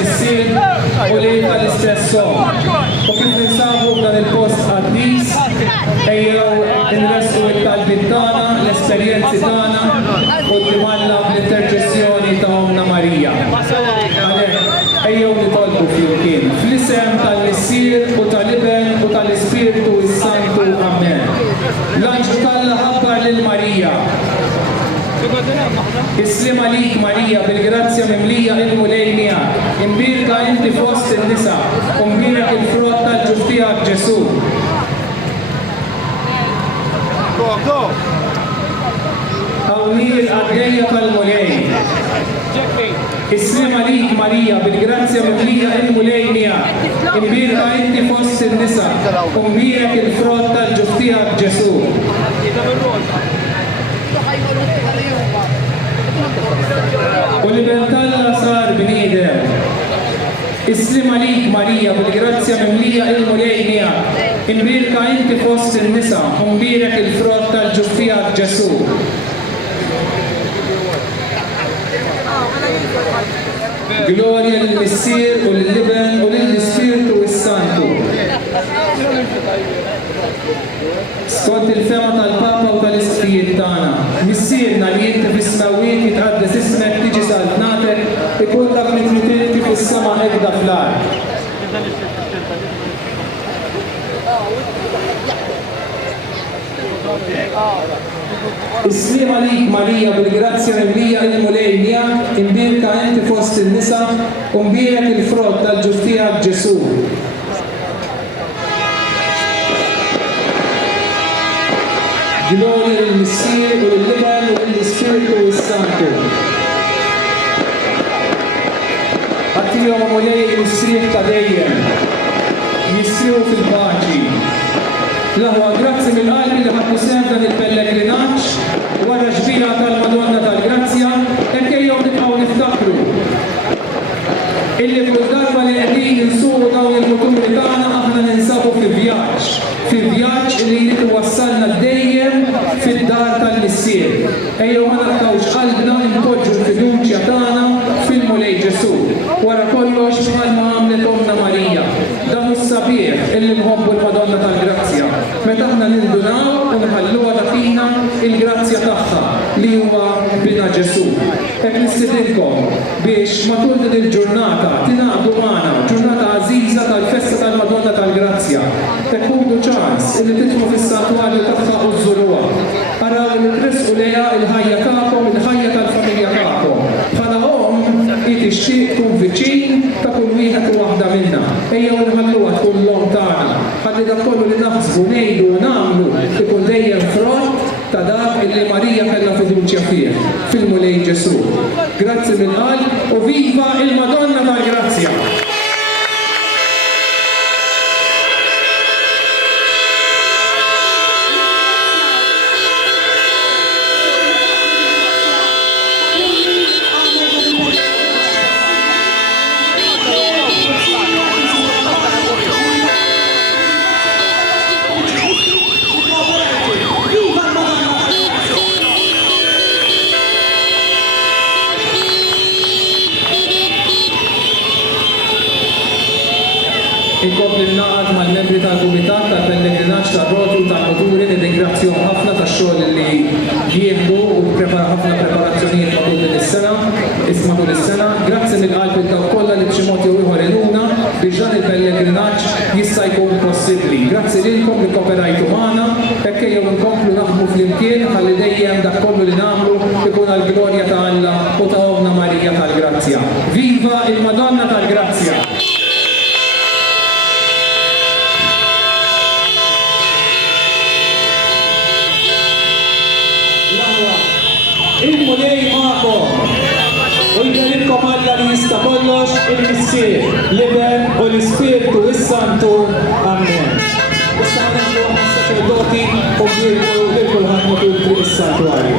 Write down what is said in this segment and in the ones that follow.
missier u li tal-istess som. U kif ninsabu f'dan il-post qaddis, ejjew inresqu it-talbit tagħna, l-esperjenzi tagħna quddiem Alla bl-interċessjoni ta' Omna Marija. Għalhekk ejjew nitolbu flimkien fl-isem tal-missier u tal-Iben u tal-Ispiritu s-Santu. Amen. L-anġlu tal-Alla ħabbar lil Marija. Islim għalik Marija bil-grazzja mimlija il-mulejnija, imbirka inti fost in-nisa, u mbirak il-frott tal-ġuf tiegħek Ġesu. Hawnhi l-qadrejja tal-mulejn. Islim għalik Marija bil-grazzja mimlija il-mulejnija, imbirka inti fost in-nisa, u mbirak il-frott tal-ġuf tiegħek Ġesu. U li bentalla sar bniedem. Islim għalik Marija bil-grazzja mimlija il-mulejnija, imbirka inti fost in-nisa, u mbirek il-frott tal-ġuf tiegħek Ġesu. Gloria lill-Missier u lill-Iben u lill-Ispiritu s-Santu. Skont il-fema tal-Papa u tal-istijiet tagħna, missierna li inti fis-smawiet jitqaddes ismek tiġi saltnatek ikollok nitritieti fis-sema ebda fl-ard. Islim għalik Marija bil-grazzja mimlija il-mulejnija, imbirka inti fost in-nisa, u mbirek il-frott tal-ġuf tiegħek Ġesu. Gloria lill-Missier u lill-Iben u lill-Ispiritu s-Santu. Għattijom mulej il-sriħ ta' dejjem, jissriħu fil-paċi. L-aħwa grazzi mill-qalbi li ħadtu sehem dan il-pellegrinaġġ wara ġbira tal-Madonna tal-Grazzja, hekk ejjew nibqgħu niftakru illi kull darba li qegħdin insuqu dawn il-muturi tagħna aħna ninsabu fi vjaġġ li jrid iwassalna dejjem fid-dar tal-Missier. Ejjew ma naqtgħux qalbna npoġġu l-fiduċja tagħna fil-Mulej Ġesu. Wara kollox bħalma għamlet Omna Marija, dan is-sabiħ illi nħobbu l-Madonna tal-Grazzja. Meta aħna nindunaw u nħalluha tagħtina il-grazzja tagħha li huwa bina Ġesu. Hekk nistidinkom biex matul din il-ġurnata tingħaqdu magħna ġurnata għażiża tal-festa tal-Madonna tal-Grazzja. Hekk ħudu ċans illi tidħlu fis-santwarju tagħha u żuruha. Araw li tresqu lejha il-ħajja tagħkom, il-ħajja tal-familja tagħkom. Bħala om tixtieq tkun viċin ta' kull wieħed u waħda minnha. Ejjew nħalluha tkun l-om tagħna. Ħalli dak kollu li naħsbu ngħidu u nagħmlu ikun dejjem frott ta' dak illi Marija kellha fiduċja fih fil-Mulej Ġesu. Grazzi mill-qalb u viva il-Madonna tal-Grazzja! Inkompli naqgħod mal-membri tal-Kumitat tal-Pellegrinaġġ tar-Roti u tal-Muturi nirringrazzjahom ħafna tax-xogħol li jieħdu u prepara ħafna preparazzjonijiet matul din is-sena, matul is-sena. Grazzi mill-qalb il dawk kollha li b'xi mod jew ieħor iluna biex dan il-pellegrinaġġ jista' jkun possibbli. Grazzi lilkom li kooperajtu magħna, hekk ejjew inkomplu naħdmu flimkien ħalli dejjem dak kollu li nagħmlu ikun għall-glorja ta' Alla u ta' Omna Marija tal-Grazzja. Viva il-Madonna tal-Grazzja! Il-Mulej magħkom u jgħidilkom Alla li jista' kollox il-Missier, l-Iben u l-Ispiritu s-Santu. Amen. Issa nagħmlu għas-saċerdoti u bjirku lil kulħadd matul triq is-Sanktuarju.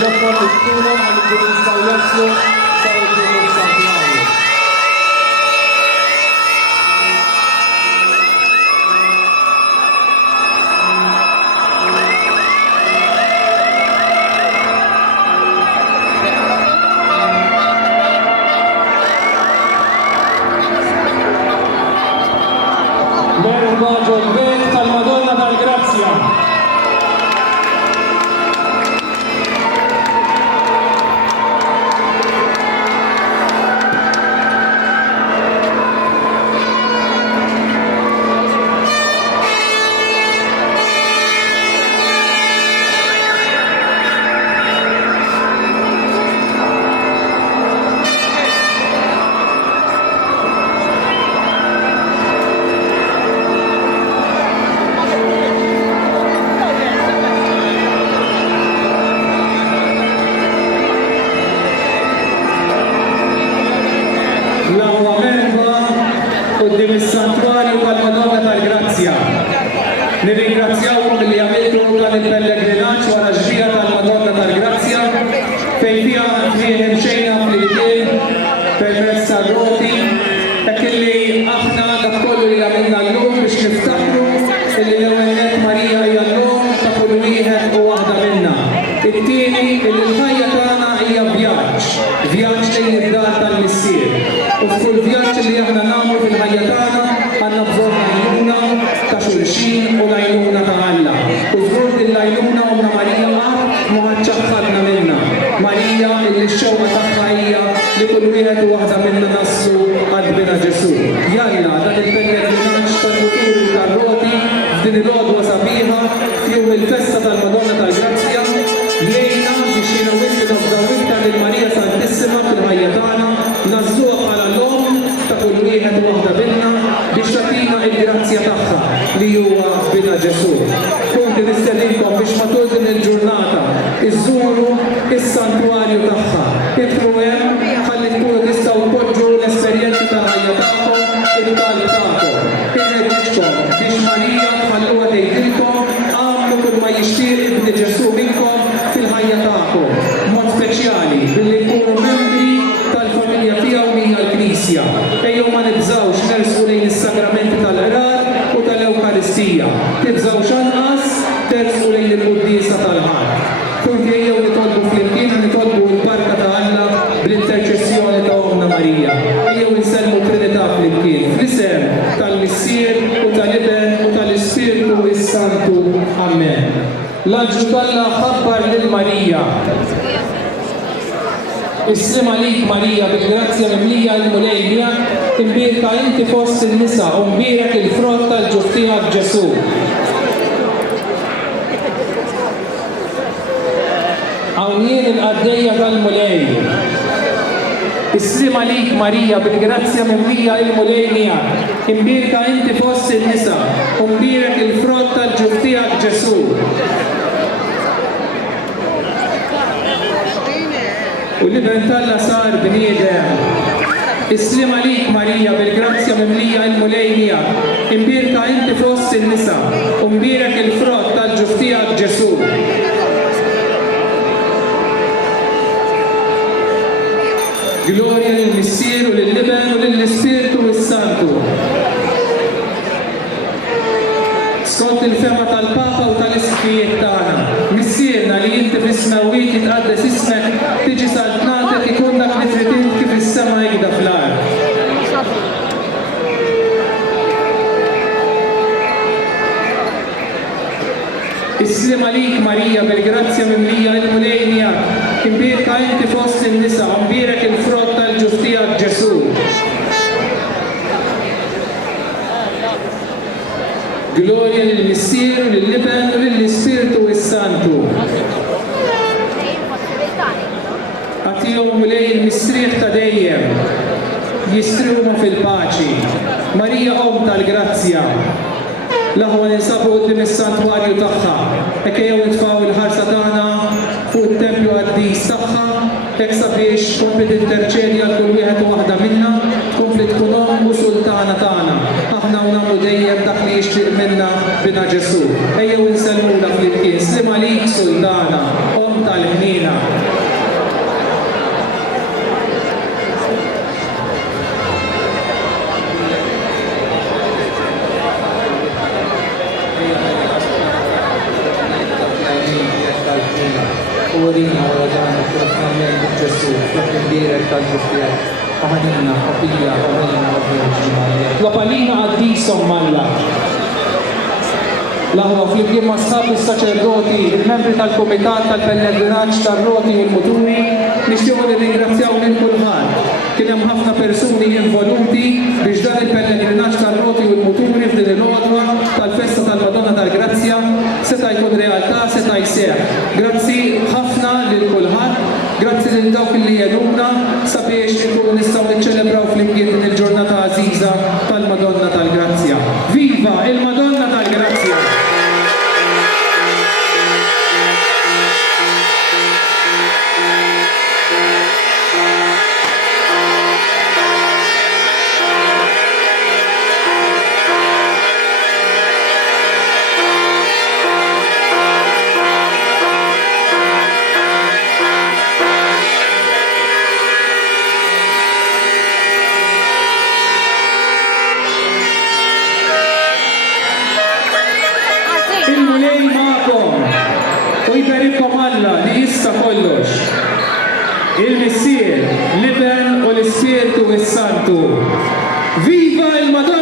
ġobkom itkunu għal jistgħu jaslu sa qudiem is-sanktuarju. Merħba ġol-bejt tal-Madonna tal-Grazzja. L-ewwel merħba quddiem is-Sanktuarju tal-Madonna tal-Grazzja. Nirringrazzjawkom li għamiltu dan il-pellegrinaġġ wara ġbija tal-Madonna tal-Grazzja fejn fiha fih mxejna fl-ilkien permezz tar-roti hekk illi aħna dak kollu li għamilna llum biex niftakru illi l-ewwel nett Marija hija l-lum ta' kull wieħed u waħda minnha. It-tieni illi l-ħajja tagħna hija vjaġġ lejn id-dar tal-Missier. U f'kull vjaġġ li aħna nagħmlu fil-ħajja tagħna għandna bżonn għajnuna ta' xulxin u l-għajnuna ta' Alla. U żgur din l-għajnuna umna Marija qatt ma ħaċċaħħadna minnha. Marija illi x-xewqa tagħha hija li kull wieħed u waħda minna naslu għall-bina Ġesu. Jalla dan il-pellegrinaġġ tal-futuri tar-roti f'din il-għodwa sabiħa fihom il-festa tal-Madonna tal-Grazzja jgħinna biex jinawillu nafdaw iktar lil Marija Santissima fil-ħajja tagħna nażluha bħala l-om ta' kull wieħed u waħda minna biex tagħtina l-grazzja tagħha li huwa bina Ġesu. Kunti nistedinkom biex matul din il-ġurnata iżżuru is-sanktuarju tagħha. Idħlu hemm ħalli tkunu tistgħu tpoġġu l-esperjenzi tal-ħajja tagħkom il-tali tagħkom. Inneġġitkom biex Marija tħalluha tgħidilkom għamlu kull ma jixtieq ibni Ġesu minnkom fil-ħajja tagħkom. Mod speċjali billi jkunu membri tal-familja tiegħu li hija l-Knisja. Ejjew ma nibżgħux nersqu lejn is-sagramenti tal-qrar u tal-Ewkaristija. Tibżgħux anqas tersqu lejn il-Qudiesa tal-Ħadd. Kunti ejjew nitolbu flimkien nitolbu l-barka ta' Alla bl-interċessjoni ta' Omna Marija. Ejjew insellmu Trinità flimkien fl-isem tal-Missier u tal-Iben u tal-Ispiritu is-Santu. Amen. L-Anġlu tal-Alla ħabbar lil Marija. Islim għalik Marija bil-grazzja mimlija l-mulejja imbirka inti fost il-nisa u mbirek il-frott tal-ġuf tiegħek Ġesu. Hawnjien il-qaddejja tal-mulej. Islim għalik Marija bil-grazzja mimlija l-mulejja imbirka inti fost il-nisa u mbirek il-frott tal-ġuf tiegħek Ġesu. U l-iben Alla sar bniedem. Islim għalik Marija bil-grazzja mimlija l-mulejja imbirka inti fost in-nisa u mbirek il-frott tal-ġuf tiegħek Ġesu. Glorja lill-Missier u lill-Iben u lill-Ispiritu is-Santu. Skont il-fema tal-Papa u tal-iskrijiet tagħna. Missierna li inti fis-smewwiet jitqaddes ismek tiġi saltnatek ikun dak li trid kif is-sema jgħida fl-art. Islim għalik Marija bil-grazzja mimlija l-mulejja imbirka inti fost in-nisa u mbirek il-frott tal-ġuf tiegħek Ġesu. Glorja lill-Missier u lill-Iben u lill-Ispiritu is-Santu. Għatihom mulej il-mistrieħ ta' dejjem jistriħhom fil-paċi. Marija Om tal-Grazzja. L-aħwa ninsabu quddiem is-sanktuarju tagħha. Hekk ejjew nitfgħu il-ħarsa tagħna fuq it-tempju qaddis tagħha, hekk sabiex tkompli tinterċedi għal kull wieħed u waħda minna, tkompli tkun Om u Sultana tagħna. Aħna nagħmlu dejjem dak li jixtieq minna bina Ġesu. Ejjew insellmula flimkien. Slim għalik Sultana, Om tal-ħnina. u rina u dan il-trattament Ġesu fl-appendirek tal-ġustiet. Aħanina, papija, aħanina, Verġi Marja. Lopalina għaddisom Malla. Laħwa fl-imkien ma' sħab is-saċerdoti, il-membri tal-Komitat tal-Pellegrinaġġ tar-Roti u l-Muturi, nixtiequ nirringrazzjaw lil kulħadd. Kien hemm ħafna persuni involuti biex dan il-Pellegrinaġġ tar-Roti u l-Muturi f'din il-għodwa tal-Festa tal-Madonna tal-Grazzja seta' jkun realtà, seta' jseħħ. Grazzi ħafna lil kulħadd, grazzi lil dawk li jeduna sabiex ikunu nistgħu niċċelebraw fl-imkien din il-ġurnata għażiża tal-Madonna tal-Grazzja. Viva il-Madonna tal-Grazzja! Il-mulej ma'kom u jiberikom Alla li jista kollox. Il-Missier, l-Iben u l-Ispirtu s-Santu. Viva il-Madonna!